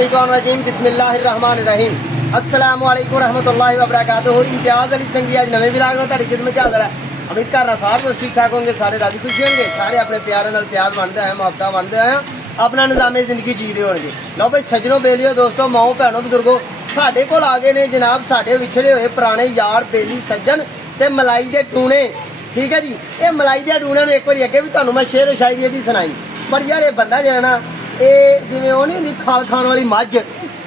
मिनशैतानिर्रजीम बिस्मिल्लाहिर्रहमानिर्रहीम अस्सलामु अलैकुम रहमतुल्लाहि व बरकातुहू। इम्तियाज़ अली संगी आज नवे विलाग में तुहाडी खिदमत च हाज़िर है। उम्मीद कर रहा सारे दोस्त ठीक ठाक होंगे, सारे राजी खुशी होंगे, सारे अपने प्यारे नाल प्यार बनते हैं, मुहब्बत बनते हैं, अपना निज़ामे जिंदगी जीते होंगे। लो भाई सज्जनों बेलियो दोस्तों माओ भैनों बुजुर्गो साडे कोल आ गए ने जनाब साडे विछड़े हुए पुराने यार बेली सज्जन ते मलाई दे टूने। ठीक है जी, ये मलाई दे टूने एक बार अगे भी तुहानू मैं शेर शायरी दी सुनाई, पर यार ये बंदा जो है ना ये जिवें वो नहीं हुंदी खाल खाण वाली मझ,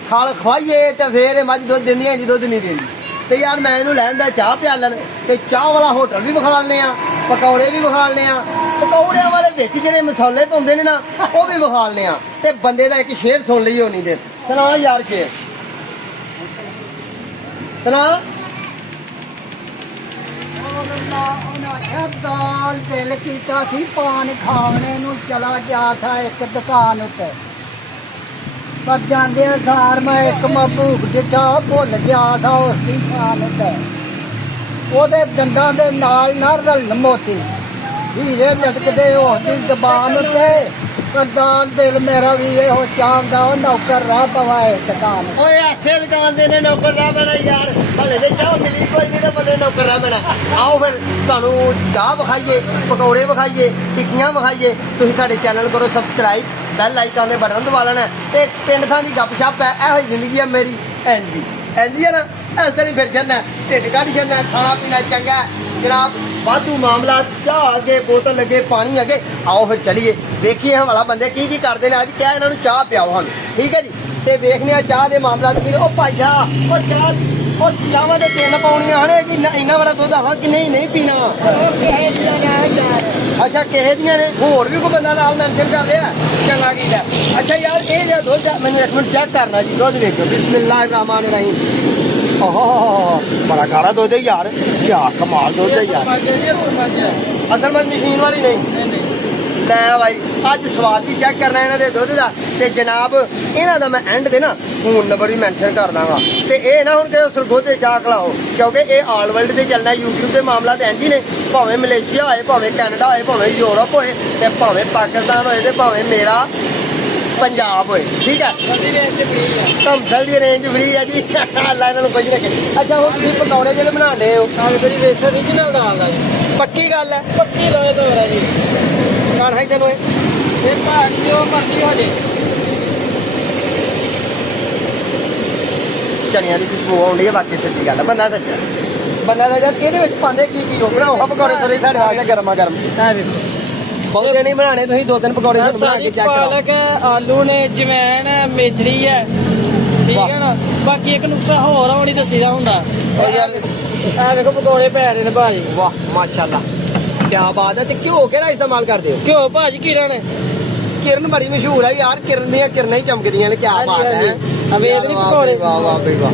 खाल खवाइए तो फिर ये मझ दुध देंदी है, दुध नहीं देंदी। तो यार मैं इनू लैन दा चाह प्यालन ते चाह वाला होटल भी विखालने आ, पकौड़े भी विखालने आ, पकौड़ियां वाले विच जेहड़े मसाले पाउंदे ने ना वो भी विखालने आ। ते बंदे दा एक शेर सुन लईओ नहीं दे सुना यार शेर सुना। दाल दिल कीता थी पान खाने नू चला गया था एक दुकान उत्ते, पर जांदे सार मैं एक मबूक जिहा भुल गया था उसकी शान ते। ओदे दंदां दे नाल ना रल मोती हीरे लटकदे उसदी जबान ते, सरदार दिल मेरा भी यो चाहदा नौकर राह पवाए दुकान। ओए ऐसे दुकान दे ने नौकर राह बना यार, हले ते चाह मिली कोई नहीं तो बंदे नौकर राह बना। आओ फिर तुहानू चाह विखाइए, पकौड़े विखाइए, टिक्कियां विखाइए। तुसीं साडे चैनल करो सबसक्राइब, बैल आइकन दे बटन दबा लेना ते पिंड थां दी गपशप है, इहो जिंदगी है मेरी एंजी है ना। इस तरह फिर जाना ढिड कढ़ जाना, खाना पीना चंगा जनाब, वाधू मामला, चाह अगे बोतल अगे पानी अगे। आओ फिर चलिए वेखिए हम वाला बंदे की करते हैं, अज क्या इन्होंने चाह पियाओ हम। ठीक है जी, ते वेखने चाह के मामला की। भाई साहब चाह चाहवा तो तीन पाउनियां हैं कि इन्ना वाला दुध आवा कि नहीं पीना। अच्छा किहे दियां ने होर भी कोई बंदा नाल मैंशन कर लिया, चंगा कीता। अच्छा यार ये जो दुध मैंने एक मिनट चेक करना जी, दुध वेखो बिस्मिल्लाहिर्रहमानिर्रहीम। ओहो बड़ा गाढ़ा दुध है यार, क्या कमाल दुध है यार। असल में मशीन वाली नहीं लै भाई अज स्वाद भी चेक करना इन्हों के दुध का। तो जनाब इन्हों का मैं एंड दे ना फोन नंबर भी मैंशन कर दाँगा। तो ये ना हूँ कि सरगोधे चाह खिलाओ, क्योंकि ये ऑल वर्ल्ड से चलना यूट्यूब के मामला तो इंज ही ने, भावें मलेशिया होए, भावें कैनेडा होए, भावें यूरोप होए, तो भावें पाकिस्तान होए, तो भावें मेरा पंजाब होए। ठीक है धमसल की रेंज फ्री है जी, अल्लाह इन्होंने कुछ रखे। अच्छा हम तुम पकौड़े जो बनाते हो ओरिजिनल दाल दा जी, पक्की गल है, पक्की लोए तो है जी, खाना ही तेन ये भाजी जो मर्जी हो जे। चनिया की खुशबू आउंदी है, बाकी सच्ची गल है। बंदा सच्चा ਇਹਦੇ ਵਿੱਚ ਪਾਉਂਦੇ ਕੀ ਬਣਾਓ ਪਕੌੜੇ ਥੋੜੇ ਸਾਡੇ ਵਾਸਤੇ ਗਰਮਾ ਗਰਮ। ਬਹੁਤੇ ਨਹੀਂ ਬਣਾਣੇ, ਤੁਸੀਂ ਦੋ ਤਿੰਨ ਪਕੌੜੇ ਬਣਾ ਕੇ ਚੈੱਕ ਕਰੋ। ਪਾਲਕ ਆਲੂ ਨੇ ਜਵੈਣ ਮੇਥਰੀ ਹੈ, ਠੀਕ ਹੈ ਨਾ। ਬਾਕੀ ਇੱਕ ਨੁਕਸਾ ਹੋਰ ਆ, ਉਹ ਨਹੀਂ ਦੱਸੀਦਾ ਹੁੰਦਾ। ਉਹ ਯਾਰ ਆ ਵੇਖੋ ਪਕੌੜੇ ਪੈ ਰਹੇ ਨੇ ਭਾਜੀ, ਵਾਹ ਮਾਸ਼ਾਅੱਲਾ ਕੀ ਬਾਤ ਹੈ। ਤੇ ਘਿਓ ਕਿਹੜਾ ਇਸਤੇਮਾਲ ਕਰਦੇ ਹੋ? ਘਿਓ ਭਾਜੀ ਕਿਰਨ ਬੜੀ ਮਸ਼ਹੂਰ ਹੈ ਯਾਰ, ਕਿਰਨ ਦੀਆਂ ਕਿਰਨਾਂ ਹੀ ਚਮਕਦੀਆਂ ਨੇ। ਕੀ ਬਾਤ ਹੈ, ਅਵੇਦ ਨਹੀਂ ਪਕੌੜੇ। ਵਾਹ ਵਾਹ ਬਈ ਵਾਹ,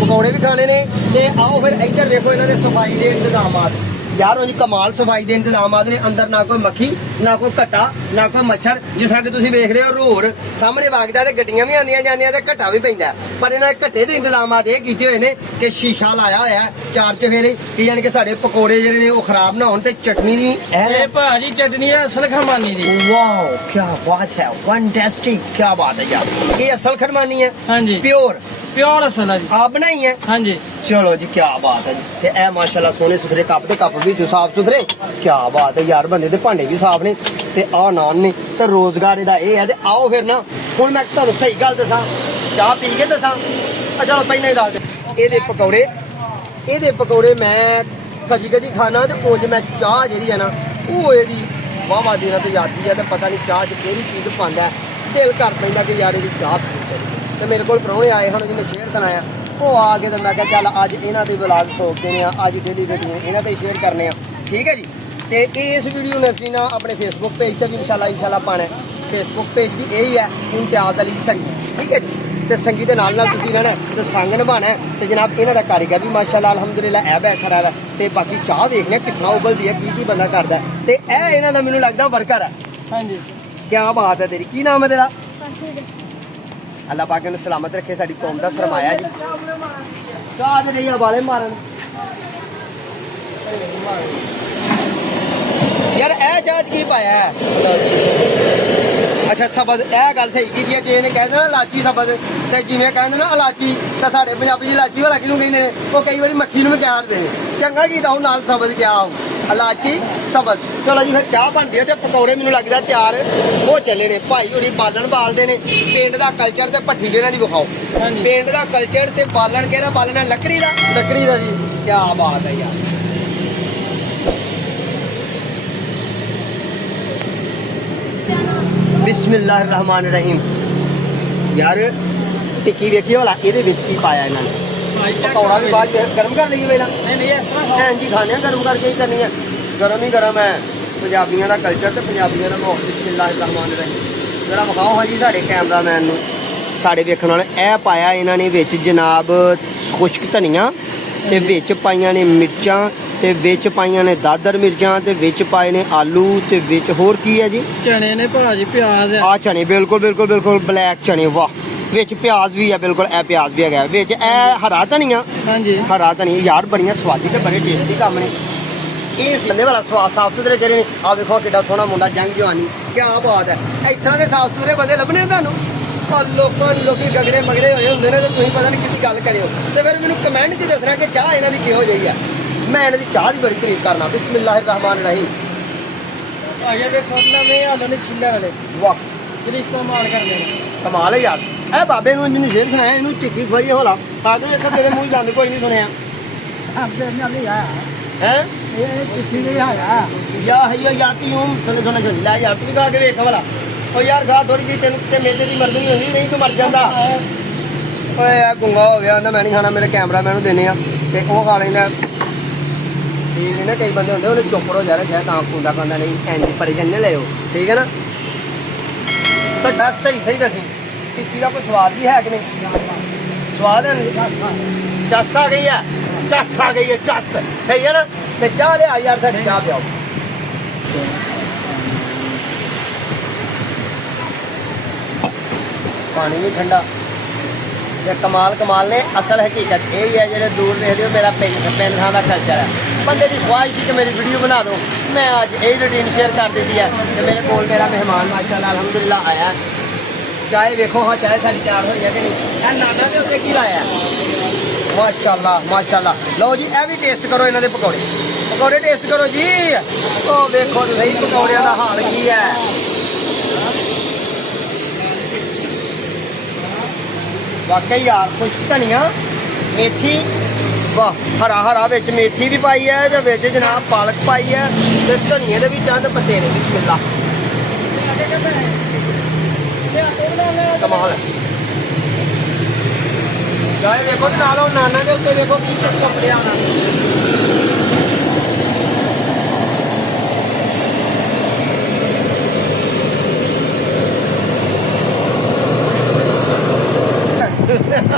ਪਕੌੜੇ ਵੀ ਖਾਣੇ ਨੇ। ਤੇ ਆਓ ਫਿਰ ਇੱਧਰ ਵੇਖੋ ਇਹਨਾਂ ਦੇ ਸਫਾਈ ਦੇ ਇੰਤਜ਼ਾਮਾਤ यार उन्हें कमाल सफाई के इंतजामात ने। अंदर ना कोई मक्खी, ना कोई घट्टा, ना कोई मच्छर। जिस तरह कि तुम देख रहे हो रोड सामने वगदा तो गड्डियां भी आंदियां जांदियां ते घट्टा भी पैंदा, पर इन्होंने घट्टे के इंतजामात ये कीते हुए ने कि शीशा लाया होया है चार चफेरे कि यानी कि साडे पकौड़े जेहड़े ने वो खराब ना होण। ते चटनी दी ए भाजी चटनी असल खरमानी दी, वाह क्या बात है, फैंटास्टिक, क्या बात है यार। ये असल खरमानी है? हां जी, प्योर असल है जी, आप बनाई है? हाँ जी। चलो जी क्या बात है जी। ते ए माशाल्लाह सोने सुथरे कप ते कप भी जो साफ सुथरे, क्या बात है यार। बंदे दे भांडे भी साफ ने ते आ नान ने ते रोजगार दा ए है। ते आओ फिर ना हुण मैं तुहानू सही गल दसां, चाह पी के दसां। चलो पहले ही दस दे एदे पकौड़े मैं कदी खाना ते उंज मैं चाह जेहड़ी है ना वो एदी वाहवा देना ते यादी है। ते पता नहीं चाह च केहड़ी चीज पांदा, दिल कर पैंदा कि यार एदी चाह पी चाहिए। तो मेरे को प्राहुणे आए हैं जिन्हें शेयर सुनाया, वो आ गए तो मैं चल अज इन्हों के ब्लॉग ठोकते हैं, अज डेली रूटीन इन्हों से शेयर करने। ठीक है जी, तो इस वीडियो ने असं ना अपने फेसबुक पेज पर भी इंशाल्लाह पाना है। फेसबुक पेज भी यही है इम्तियाज़ अली संगी। ठीक है जी, तो संगी के नाल तुसीं रहना तो संग निभाना है। तो जनाब इन्हों का कारीगर भी माशाल्लाह अल्हम्दुलिल्लाह ऐब है खराब है। तो बाकी चाह देखने किस तरह उबलती है, की बंदा करता है। तो यह इन्हों का मैनूं लगता वर्कर है। हाँ जी, क्या बात है तेरी, की नाम है तेरा? अल्लाह पाक ने सलामत रखे, साडी कौम का सरमाया जी। चाह दे रही वाले मारन यार ए चाह की पाया है। ਅੱਛਾ ਸਬਦ ਇਹ ਗੱਲ ਸਹੀ ਕੀਤੀ ਹੈ ਜੇ ਇਹਨੇ ਕਹਿੰਦੇ ਨਾ ਇਲਾਚੀ ਸਬਦ ਤੇ ਜਿਵੇਂ ਕਹਿੰਦੇ ਨਾ ਇਲਾਚੀ ਤਾਂ ਸਾਡੇ ਪੰਜਾਬੀ 'ਚ ਇਲਾਚੀ ਵਾਲਾ ਕਿਹਨੂੰ ਕਹਿੰਦੇ ਨੇ ਉਹ ਕਈ ਵਾਰੀ ਮੱਖੀ ਨੂੰ ਵੀ ਕਹਿੰਦੇ ਨੇ ਚੰਗਾ ਕੀਤਾ ਉਹ ਨਾਲ ਸਬਦ ਕਿਹਾ ਉਹ ਇਲਾਚੀ ਸਬਦ ਚਲੋ ਜੀ ਫਿਰ ਚਾਹ ਬਣਦੀ ਹੈ ਤੇ ਪਕੌੜੇ ਮੈਨੂੰ ਲੱਗਦਾ ਤਿਆਰ ਹੋ ਚੱਲੇ ਨੇ ਭਾਈ ਹੋਣੀ ਬਾਲਣ ਬਾਲਦੇ ਨੇ ਪਿੰਡ ਦਾ ਕਲਚਰ ਤੇ ਭੱਠੀ ਜਿਹਨਾਂ ਦੀ ਵਿਖਾਓ ਪਿੰਡ ਦਾ ਕਲਚਰ ਤੇ ਬਾਲਣ ਕਿਹੜਾ ਬਾਲਣ ਹੈ ਲੱਕੜੀ ਦਾ ਜੀ ਕੀ ਬਾਤ ਹੈ ਯਾਰ ਬਿਸਮਿਲ੍ਲਾਹਿਰ ਰਹਿਮਾਨਿਰ ਰਹੀਮ ਯਾਰ ਟਿੱਕੀ ਵੇਖੀ ਵਾਲਾ ਇਹਦੇ ਵਿੱਚ ਕੀ ਪਾਇਆ ਇਹਨਾਂ ਨੇ ਪਕੌੜਾ ਵੀ ਬਾਅਦ ਵਿੱਚ ਗਰਮ ਕਰ ਲਈਏ ਪਹਿਲਾਂ ਨਹੀਂ ਇਸ ਤਰ੍ਹਾਂ ਐਂ ਜੀ ਖਾਣੇ ਆ ਗਰਮ ਕਰਕੇ ਹੀ ਕਰਨੀ ਹੈ ਗਰਮ ਹੀ ਗਰਮ ਹੈ ਪੰਜਾਬੀਆਂ ਦਾ ਕਲਚਰ ਤੇ ਪੰਜਾਬੀਆਂ ਦਾ ਮਾਹੌਲ ਬਿਸਮਿਲ੍ਲਾਹਿਰ ਰਹਿਮਾਨਿਰ ਰਹੀਮ ਜਰਾ ਵਿਖਾਓ ਹਾਂ ਜੀ ਸਾਡੇ ਕੈਮਰਾਮੈਨ ਨੂੰ ਸਾਡੇ ਵੇਖਣ ਵਾਲੇ ਇਹ ਪਾਇਆ ਇਹਨਾਂ ਨੇ ਵਿੱਚ ਜਨਾਬ ਖੁਸ਼ਕ ਧਨੀਆ ਤੇ ਵਿੱਚ ਪਾਈਆਂ ਨੇ ਮਿਰਚਾਂ ਤੇ ਵਿੱਚ ਪਾਈਆਂ ਨੇ ਦਾਦਰ ਮਿਰਚਾਂ ਤੇ ਵਿੱਚ ਪਾਏ ਨੇ ਆਲੂ ਤੇ ਵਿੱਚ ਹੋਰ ਕੀ ਹੈ ਜੀ ਚਣੇ ਨੇ ਭਾਜੀ ਪਿਆਜ਼ ਆ ਚਣੇ ਬਿਲਕੁਲ ਬਲੈਕ ਚਣੇ ਵਾਹ ਵਿੱਚ ਪਿਆਜ਼ ਵੀ ਹੈ ਬਿਲਕੁਲ ਇਹ ਪਿਆਜ਼ ਵੀ ਹੈਗਾ ਵਿੱਚ ਇਹ ਹਰਾ ਧਨੀਆ ਹਾਂਜੀ ਹਰਾ ਧਨੀਆ ਯਾਰ ਬੜੀਆਂ ਸਵਾਦੀ ਤੇ ਬੜੇ ਟੇਸਟੀ ਕੰਮ ਨੇ ਇਹ ਬੰਦੇ ਵਾਲਾ ਸਵਾਦ ਸਾਫ ਸੁਥਰੇ ਜਿਹੜੇ ਨੇ ਆ ਵੇਖੋ ਕਿੱਡਾ ਸੋਹਣਾ ਮੁੰਡਾ ਜੰਗ ਜਵਾਨੀ ਕੀ ਬਾਤ ਹੈ ਇਸ ਤਰ੍ਹਾਂ ਦੇ ਸਾਫ ਸੁਥਰੇ ਬੰਦੇ ਲੱਭਣੇ ਆ ਤੁਹਾਨੂੰ ਲੋਕੀ ਗਗਰੇ ਮਗਰੇ ਹੋਏ ਹੁੰਦੇ ਨੇ ਤੇ ਤੁਸੀਂ ਪਤਾ ਨਹੀਂ ਕਿੱਥੇ ਗੱਲ ਕਰਿਓ ਤੇ ਫਿਰ ਮੈਨੂੰ ਕਮੈਂਟ 'ਚ ਦੱਸਣਾ ਕਿ ਚਾਹ ਇਹਨਾਂ ਦੀ ਕਿਹੋ ਜਿਹੀ ਆ ਮੈਂ ਇਹਨਾਂ ਦੀ ਚਾਹ ਦੀ ਬੜੀ ਤਾਰੀਫ ਕਰਨਾ ਬਿਸਮਿਲ੍ਲਾਹਿਰ ਰਹਿਮਾਨਿਰ ਰਹੀਮ ਆਗੇ ਵੇਖੋ ਨਵੇਂ ਆਲੂ ਨੇ ਛਿੱਲੇ ਵਾਲੇ ਵਾਹ ਜਿਹੜੇ ਇਸਤੇਮਾਲ ਕਰਦੇ ਨੇ ਕਮਾਲ ਹੈ ਯਾਰ ਇਹ ਬਾਬੇ ਨੂੰ ਜਿਹਨੇ ਸ਼ੇਰ ਸੁਣਾਇਆ ਇਹਨੂੰ ਟਿੱਕੀ ਖਵਾਈਏ ਹੋਲਾ ਆ ਕੇ ਵੇਖੋ ਤੇਰੇ ਮੂੰਹ ਜਾਂਦੇ ਕੋਈ ਨਹੀਂ ਸੁਣਿਆ ਆਪਦੇ ਨਾਲ ਨਹੀਂ ਆਇਆ ਹੈ ਇਹ ਕਿਸੇ ਨਹੀਂ ਆਇਆ ਯਾਰ ਤੂੰ ਸੁਣ ਲੈ ਯਾਰ ਤੂੰ ਖਾ ਕੇ ਵੇਖ ਵਾਲਾ ਉਹ ਯਾਰ ਖਾ ਥੋੜੀ ਜਿਹੀ ਤੈਨੂੰ ਤੇ ਮੇਲੇ ਦੀ ਮਰਜ਼ੀ ਨਹੀਂ ਹੁੰਦੀ ਨਹੀਂ ਤੂੰ ਮਰ ਜਾਂਦਾ ਓਏ ਆ ਗੁੰਗਾ ਹੋ ਗਿਆ ਕਹਿੰਦਾ ਮੈਂ ਨਹੀਂ ਖਾਣਾ ਮੇਰੇ ਕੈਮਰਾਮੈਨ ਨੂੰ ਦੇਣੇ ਆ ਤੇ ਉਹ ਖਾ ਲੈਂਦਾ ਇਹ ਨਾ ਕਈ ਬੰਦੇ ਹੁੰਦੇ ਉਹਨੇ ਚੁੱਪ ਰੋ ਜਾ ਰਿਹਾ ਤਾਂ ਕੁੰਡਾ ਖਾਂਦਾ ਨਹੀਂ ਐਂਜੀ ਪਰੇਸ਼ਾਨ ਨਾ ਲਿਓ ਠੀਕ ਹੈ ਨਾ ਸਾਡਾ ਸਹੀ ਦੱਸੀ ਟਿੱਕੀ ਦਾ ਕੋਈ ਸਵਾਦ ਵੀ ਹੈ ਕਿ ਨਹੀਂ ਸਵਾਦ ਹੈ ਚੱਸ ਆ ਗਈ ਹੈ ਚੱਸ ਸਹੀ ਹੈ ਨਾ ਤੇ ਚਾਹ ਲਿਆ ਯਾਰ ਸਾਡੀ ਚਾਹ ਪਿਆਓ ਪਾਣੀ ਵੀ ਠੰਡਾ ਤੇ ਕਮਾਲ ਨੇ ਅਸਲ ਹਕੀਕਤ ਇਹ ਹੀ ਹੈ ਜਿਹੜੇ ਦੂਰ ਦੇਖਦੇ ਹੋ ਮੇਰਾ ਪਿੰਡ ਥਾਂ ਦਾ ਕਲਚਰ ਹੈ ਬੰਦੇ ਦੀ ਖੁਆਇਸ਼ ਸੀ ਕਿ ਮੇਰੀ ਵੀਡੀਓ ਬਣਾ ਦਿਓ ਮੈਂ ਅੱਜ ਇਹ ਰੂਟੀਨ ਸ਼ੇਅਰ ਕਰ ਦਿੱਤੀ ਹੈ ਤੇ ਮੇਰੇ ਕੋਲ ਮੇਰਾ ਮਹਿਮਾਨ ਮਾਸ਼ਾਅੱਲਾ ਅਲਹਮਦੁਲਿਲਾ ਆਇਆ ਚਾਹੇ ਵੇਖੋ ਹਾਂ ਚਾਹੇ ਸਾਡੀ ਤਿਆਰ ਹੋਈ ਹੈ ਕਿ ਨਹੀਂ ਇਹ ਨਾਨਾ ਦੇ ਉੱਤੇ ਕੀ ਲਾਇਆ ਮਾਸ਼ਾਅੱਲਾ ਲਓ ਜੀ ਇਹ ਵੀ ਟੇਸਟ ਕਰੋ ਇਹਨਾਂ ਦੇ ਪਕੌੜੇ ਟੇਸਟ ਕਰੋ ਜੀ ਉਹ ਵੇਖੋ ਸਹੀ ਪਕੌੜਿਆਂ ਦਾ ਹਾਲ ਕੀ ਹੈ ਵਾਕਈ ਯਾਰ ਖੁਸ਼ਕ ਧਨੀਆ ਮੇਥੀ ਵਾਹ ਹਰਾ ਵਿੱਚ ਮੇਥੀ ਵੀ ਪਾਈ ਹੈ ਤੇ ਵਿੱਚ ਜਨਾਬ ਪਾਲਕ ਪਾਈ ਹੈ ਤੇ ਧਨੀਏ ਦੇ ਵੀ ਚੰਦ ਪੱਤੇ ਨੇ ਬਿਸਮਿਲ੍ਲਾ ਕਮਾਲ ਹੈ ਗਾਏ ਵੇਖੋ ਨਾਲੋਂ ਨਾਨਾ ਦੇ ਉੱਤੇ ਵੇਖੋ ਕੀ ਕੱਪੜਿਆ ਨਾ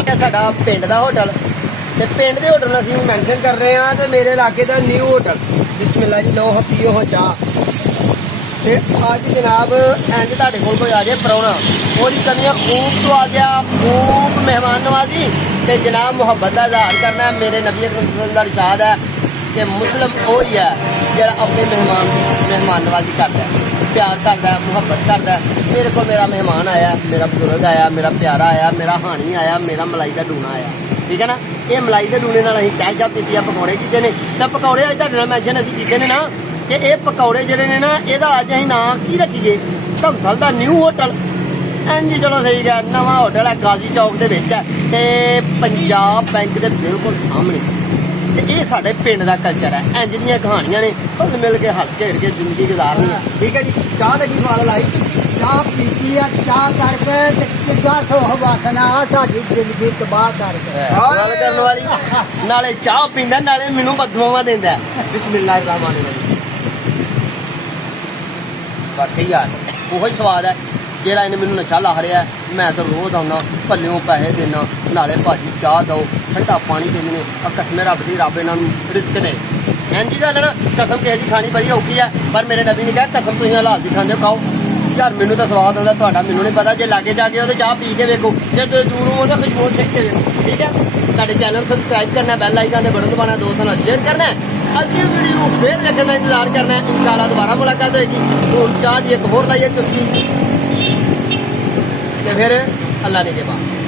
ਇਹ ਸਾਡਾ ਪਿੰਡ ਦਾ ਹੋਟਲ ਤੇ ਪਿੰਡ ਦੇ ਹੋਟਲ ਅਸੀਂ ਮੈਂਸ਼ਨ ਕਰ ਰਹੇ ਹਾਂ ਤੇ ਮੇਰੇ ਇਲਾਕੇ ਦਾ ਨਿਊ ਹੋਟਲ ਬਿਸਮਿਲ੍ਲਾ ਜੀ ਲਓ ਪੀਓ ਹੋ ਚਾਹ ਤੇ ਅੱਜ ਜਨਾਬ ਇੰਜ ਤੁਹਾਡੇ ਕੋਲ ਕੋਈ ਆ ਜਾਏ ਪ੍ਰਾਹੁਣਾ ਉਹਦੀ ਕਮੀਆਂ ਖੂਬ ਤੋਂ ਆ ਗਿਆ ਖੂਬ ਮਹਿਮਾਨ ਨਵਾਜ਼ੀ ਤੇ ਜਨਾਬ ਮੁਹੱਬਤ ਦਾ ਇਜ਼ਹਾਰ ਕਰਨਾ ਮੇਰੇ ਨਬੀ ਅਕਰਮ ਦਾ ਇਰਸ਼ਾਦ ਹੈ ਕਿ ਮੁਸਲਮ ਉਹ ਹੀ ਹੈ ਜਿਹੜਾ ਆਪਣੇ ਮਹਿਮਾਨ ਨਵਾਜ਼ੀ ਕਰਦਾ ਪਿਆਰ ਕਰਦਾ ਮੁਹੱਬਤ ਕਰਦਾ ਮੇਰੇ ਕੋਲ ਮੇਰਾ ਮਹਿਮਾਨ ਆਇਆ ਮੇਰਾ ਬਜ਼ੁਰਗ ਆਇਆ ਮੇਰਾ ਪਿਆਰਾ ਆਇਆ ਮੇਰਾ ਹਾਣੀ ਆਇਆ ਮੇਰਾ ਮਲਾਈ ਦਾ ਡੂਣਾ ਆਇਆ ਠੀਕ ਹੈ ਨਾ ਇਹ ਮਲਾਈ ਦੇ ਡੂਣੇ ਨਾਲ ਅਸੀਂ ਚਾਹ ਪੀਤੀ ਆ ਪਕੌੜੇ ਕੀਤੇ ਨੇ ਤਾਂ ਪਕੌੜੇ ਅੱਜ ਤੁਹਾਡੇ ਨਾਲ ਮੈਂਸ਼ਨ ਅਸੀਂ ਕੀਤੇ ਨੇ ਨਾ ਕਿ ਇਹ ਪਕੌੜੇ ਜਿਹੜੇ ਨੇ ਨਾ ਇਹਦਾ ਅੱਜ ਅਸੀਂ ਨਾਂ ਕੀ ਰੱਖੀਏ ਧਮਥਲ ਦਾ ਨਿਊ ਹੋਟਲ ਇੰਜ ਚਲੋ ਸਹੀ ਗਿਆ ਨਵਾਂ ਹੋਟਲ ਹੈ ਗਾਜ਼ੀ ਚੌਕ ਦੇ ਵਿੱਚ ਹੈ ਤੇ ਪੰਜਾਬ ਬੈਂਕ ਦੇ ਬਿਲਕੁਲ ਸਾਹਮਣੇ ਤੇ ਇਹ ਸਾਡੇ ਪਿੰਡ ਦਾ ਕਲਚਰ ਹੈ ਇੰਜ ਦੀਆਂ ਕਹਾਣੀਆਂ ਨੇ ਉਹ ਮਿਲ ਕੇ ਹੱਸ ਖੇਡ ਕੇ ਜ਼ਿੰਦਗੀ ਗੁਜ਼ਾਰਨੀ ਹੈ ਠੀਕ ਹੈ ਜੀ ਚਾਹ ਦੇ ਕੀ ਫਲ ਲਾਈ ਚਾਹ ਪੀਤੀ ਆ ਚਾਹ ਕਰਕੇ ਤੇ ਕਿੱਦਾਂ ਸੋਹ ਵਾਸਨਾ ਸਾਡੀ ਜ਼ਿੰਦਗੀ ਤਬਾਹ ਕਰਕੇ ਗੱਲ ਕਰਨ ਵਾਲੀ ਨਾਲੇ ਚਾਹ ਪੀਂਦਾ ਨਾਲੇ ਮੈਨੂੰ ਬਦਦੁਆਵਾਂ ਦਿੰਦਾ ਬਿਸਮਿਲ੍ਲਾਹਿਰ ਰਹਿਮਾਨਿਰ ਰਹੀਮ ਵਾਕਈ ਯਾਰ ਉਹੀ ਸਵਾਦ ਹੈ ਜਿਹੜਾ ਇਹਨੇ ਮੈਨੂੰ ਨਸ਼ਾ ਲਾ ਰਿਹਾ ਮੈਂ ਤਾਂ ਰੋਜ਼ ਆਉਣਾ ਭੱਲਿਓਂ ਪੈਸੇ ਦੇਣਾ ਨਾਲੇ ਭਾਜੀ ਚਾਹ ਦਿਓ ਠੰਡਾ ਪਾਣੀ ਦਿੰਦੇ ਨੇ ਆ ਕਸਮੇ ਰੱਬ ਦੀ ਰੱਬ ਇਹਨਾਂ ਨੂੰ ਰਿਜ਼ਕ ਦੇ ਇੰਜੀ ਗੱਲ ਨਾ ਕਸਮ ਕਿਸੇ ਦੀ ਖਾਣੀ ਬੜੀ ਔਖੀ ਹੈ ਪਰ ਮੇਰੇ ਨਬੀ ਨੇ ਕਿਹਾ ਕਸਮ ਤੁਸੀਂ ਹਲਾਲ ਦੀ ਖਾਂਦੇ ਹੋ ਖਾਓ ਯਾਰ ਮੈਨੂੰ ਤਾਂ ਸਵਾਦ ਆਉਂਦਾ ਤੁਹਾਡਾ ਮੈਨੂੰ ਨਹੀਂ ਪਤਾ ਜੇ ਲਾਗੇ ਜਾ ਕੇ ਉਹਦੇ ਚਾਹ ਪੀ ਕੇ ਵੇਖੋ ਜੇ ਦੂਰੋਂ ਉਹਦਾ ਖੁਸ਼ਬੂ ਸਿੱਖ ਕੇ ਵੇਖੋ ਠੀਕ ਹੈ ਸਾਡੇ ਚੈਨਲ ਨੂੰ ਸਬਸਕ੍ਰਾਈਬ ਕਰਨਾ ਬੈਲ ਆਈਕਨ ਦੇ ਬਟਨ ਦਬਾਉਣਾ ਦੋਸਤਾਂ ਨਾਲ ਸ਼ੇਅਰ ਕਰਨਾ ਅਗਲੀ ਵੀਡੀਓ ਫੇਰ ਦੇਖਣ ਦਾ ਇੰਤਜ਼ਾਰ ਕਰਨਾ ਇਨਸ਼ਾਅੱਲਾ ਦੁਬਾਰਾ ਮੁਲਾਕਾਤ ਹੋਏਗੀ ਹੁਣ ਚਾਹ ਦੀ ਇੱਕ ਹੋਰ ਲਾਈਏ ਤੁਸੀਂ फिर अल्लाह ने के बाद